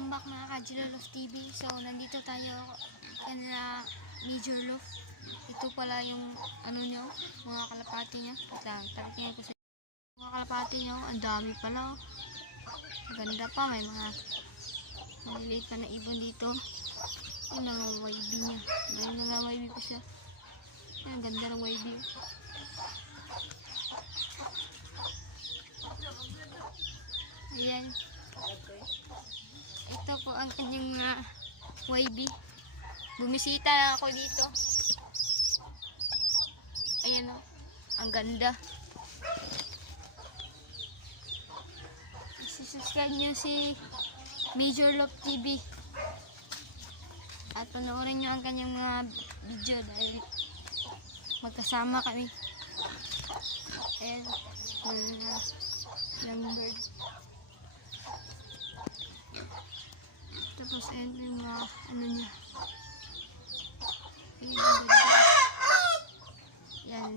Welcome back mga ka-Jilo Love TV. So, nandito tayo na Major Love. Ito pala yung nyo, mga kalapati nyo. Tatingin ko sa mga kalapati nyo. Ang dami pala. Ganda pa. May mga maliliit pa na ibon dito. Yung mga YB nya. May mga YB pa siya. Ang ganda ng YB. Ayan. Ito po ang kanyang YB. Bumisita na ako dito. Ayan o. Ang ganda. Subscribe nyo si Major Love TV. At panoorin nyo ang kanyang mga video dahil magkasama kami. And young bird. Tapos ayan yung mga niya. Ayan, yan.